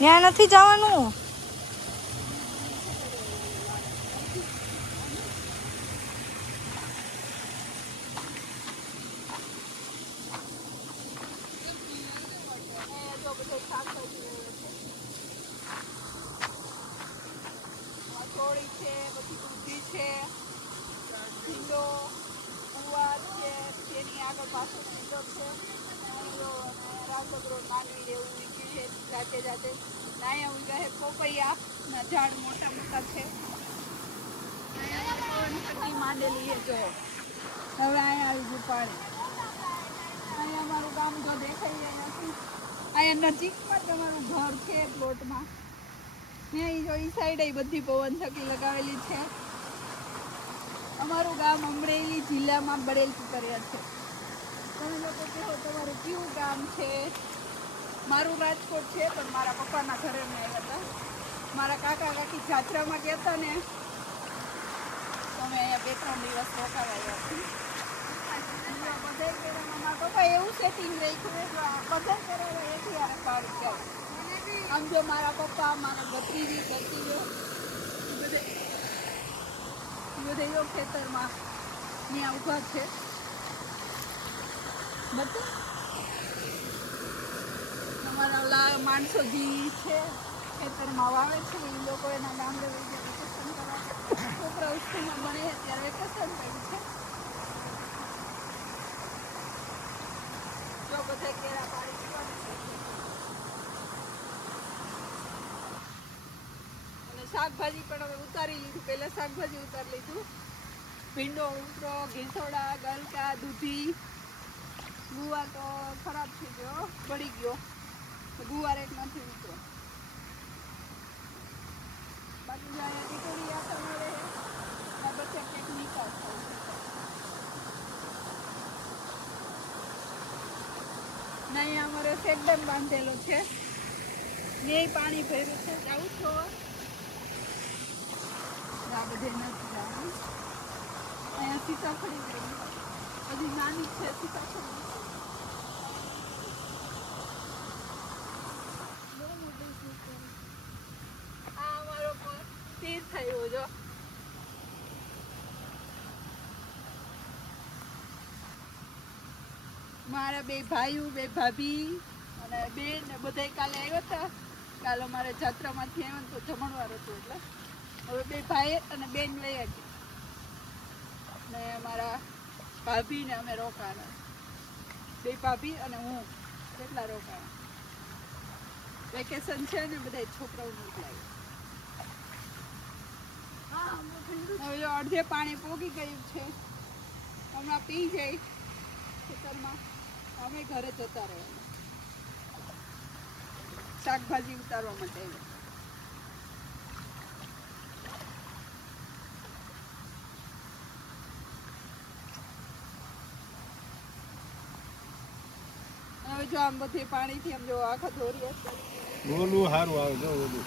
ત્યાં નથી જવાનું. ચોળી છે, પછી દૂધી છે, ભીંડો, ગુવાર છે, તેની આગળ પાછળ ભીંડો છે, રાજગરો માંડવી એવું વીગ્યું છે જાતે જાતે. અહીંયા ઉગ્યા છે પોપૈયા ઝાડ મોટા મોટા છે. અહીંયા માંડેલી છે જો. હવે અહીંયા આવી ગયું પાણી. અહીંયા અમારું ગામ જો દેખાઈ જાય નથી. અહીંયા નજીકમાં જ અમારું ઘર છે પ્લોટમાં. ત્યાં જો ઈ સાઈડ બધી પવન થકી લગાવેલી છે. અમારું ગામ અમરેલી જિલ્લામાં બડેલ કુકરિયા છે. તમે લોકો કહો તમારું કયું ગામ છે? મારું રાજકોટ છે, પણ મારા પપ્પાના ઘરે મેં આવ્યા હતા. મારા કાકા કાકી જાત્રામાં ગયા હતા ને, તો અમે અહીંયા 2-3 દિવસ રોકાવા આવ્યા હતા. મારા પપ્પા એવું સેટિંગ રાખ્યું બધા કરાવે એથી આ સારું ચાલે. આમ જો મારા પપ્પા, મારા ભત્રીજો બધે જો ખેતરમાં ત્યાં ઊભા છે. બધું તમારા ઓલા માણસો જે છે ખેતરમાં વાવે છે એ લોકો એના ગામડે વેકેશન કરવા છોકરા સ્કૂલમાં ભણે ત્યારે વેકેશન કર્યું છે. જો બધા કેળા પાડી અને શાકભાજી પણ હવે ઉતારી લીધું. પહેલા શાકભાજી ઉતારી લીધું. ભીંડો, ઉતરો, ઘીસોડા, ગલકા, દૂધી. ગુવાર તો ખરાબ થઈ ગયો, બળી ગયો. ગુવાર એક નથી ઉતરો. બાકી જો અહીંયા ટીકોડી આખા મળે આ બચ્ચા કંઈક નિકાલ થાય. ને અહીંયા અમારે સેક ડેમ બાંધેલો છે. ને પાણી ભર્યું છે. જાઉં છો આ બધે નથી જવાનું. અહીંયા સીતાફળી ગઈ હજી નાની છે સીતાફળી. આ અમારો તીર થયો જો. મારા 2 ભાઈઓ, 2 ભાભી અને બેન ને બધા કાલે આવ્યા હતા. કાલે અમારે જાત્રામાંથી આવ્યા તો જમણવાર હતું એટલે હવે 2 ભાઈ અને બેન લઈ આવી ને મારા ભાભી ને અમે રોકાણા. 2 ભાભી અને હું કેટલા રોકાણા. વેકેશન છે ને બધા છોકરાઓ મોકલાય. હવે જો અડધે પાણી પોગી ગયું છે. હમણાં પી જાય ખેતરમાં. અમે ઘરે જતા રહેવાના શાકભાજી ઉતારવા માટે. હવે જો આમ બધે પાણીથી આમ જો આખા ધોરી ઓલું સારું આવે જો ઓલું